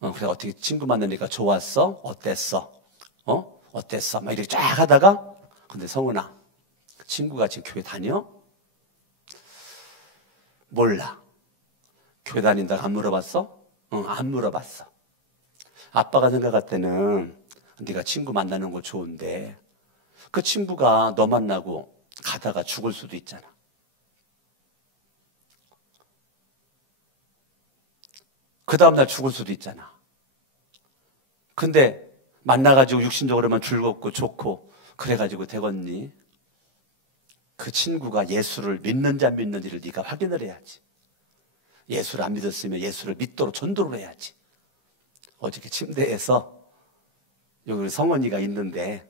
그래 어떻게 친구 만나니까 좋았어? 어땠어? 어땠어? 막 이렇게 쫙 하다가 근데 성은아 친구가 지금 교회 다녀? 몰라. 교회 다닌다고 안 물어봤어? 응, 안 물어봤어. 아빠가 생각할 때는 네가 친구 만나는 거 좋은데 그 친구가 너 만나고 가다가 죽을 수도 있잖아. 그 다음날 죽을 수도 있잖아. 근데 만나가지고 육신적으로만 즐겁고 좋고 그래가지고 되겠니? 그 친구가 예수를 믿는지 안 믿는지를 네가 확인을 해야지. 예수를 안 믿었으면 예수를 믿도록 전도를 해야지. 어저께 침대에서 여기 성원이가 있는데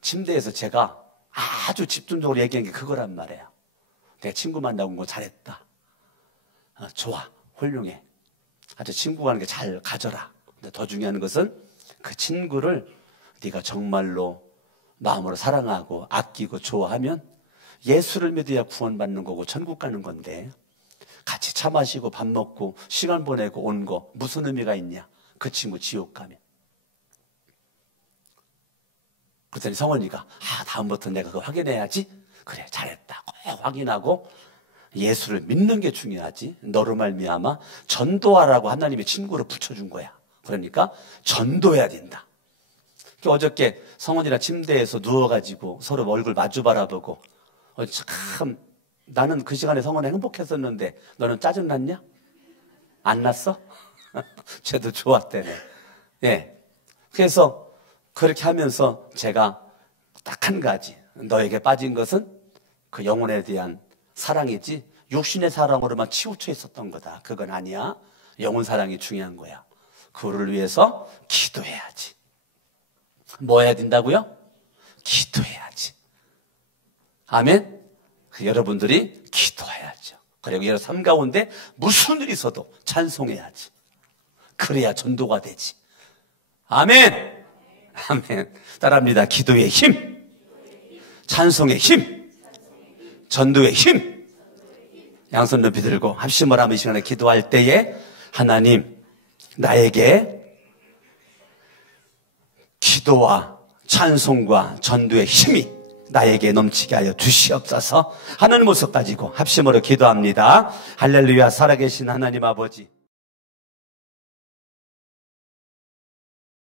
침대에서 제가 아주 집중적으로 얘기한 게 그거란 말이에요. 내 친구 만나고 온 거 잘했다. 좋아. 훌륭해. 아주 친구가 하는 게 잘 가져라. 근데 더 중요한 것은 그 친구를 네가 정말로 마음으로 사랑하고 아끼고 좋아하면 예수를 믿어야 구원받는 거고 천국 가는 건데 같이 차 마시고 밥 먹고 시간 보내고 온 거 무슨 의미가 있냐. 그 친구 지옥 가면. 그랬더니 성원이가 다음부터 내가 그거 확인해야지. 그래 잘했다. 꼭 확인하고 예수를 믿는 게 중요하지. 너로 말미암아 전도하라고 하나님의 친구를 붙여준 거야. 그러니까 전도해야 된다. 어저께 성원이랑 침대에서 누워가지고 서로 얼굴 마주 바라보고 참 나는 그 시간에 성원이 행복했었는데 너는 짜증났냐? 안 났어? 쟤도 좋았대네. 예. 그래서 그렇게 하면서 제가 딱 한 가지 너에게 빠진 것은 그 영혼에 대한 사랑이지 육신의 사랑으로만 치우쳐 있었던 거다. 그건 아니야. 영혼 사랑이 중요한 거야. 그거를 위해서 기도해야지. 뭐 해야 된다고요? 기도해야지. 아멘. 여러분들이 기도해야죠. 그리고 여러 삶 가운데 무슨 일이 있어도 찬송해야지. 그래야 전도가 되지. 아멘. 아멘. 따라합니다. 기도의 힘. 찬송의 힘, 전도의 힘. 양손 높이 들고 합심을 하면 이 시간에 기도할 때에 하나님 나에게 기도와 찬송과 전도의 힘이 나에게 넘치게 하여 주시옵소서 하는 모습 가지고 합심으로 기도합니다. 할렐루야. 살아계신 하나님 아버지,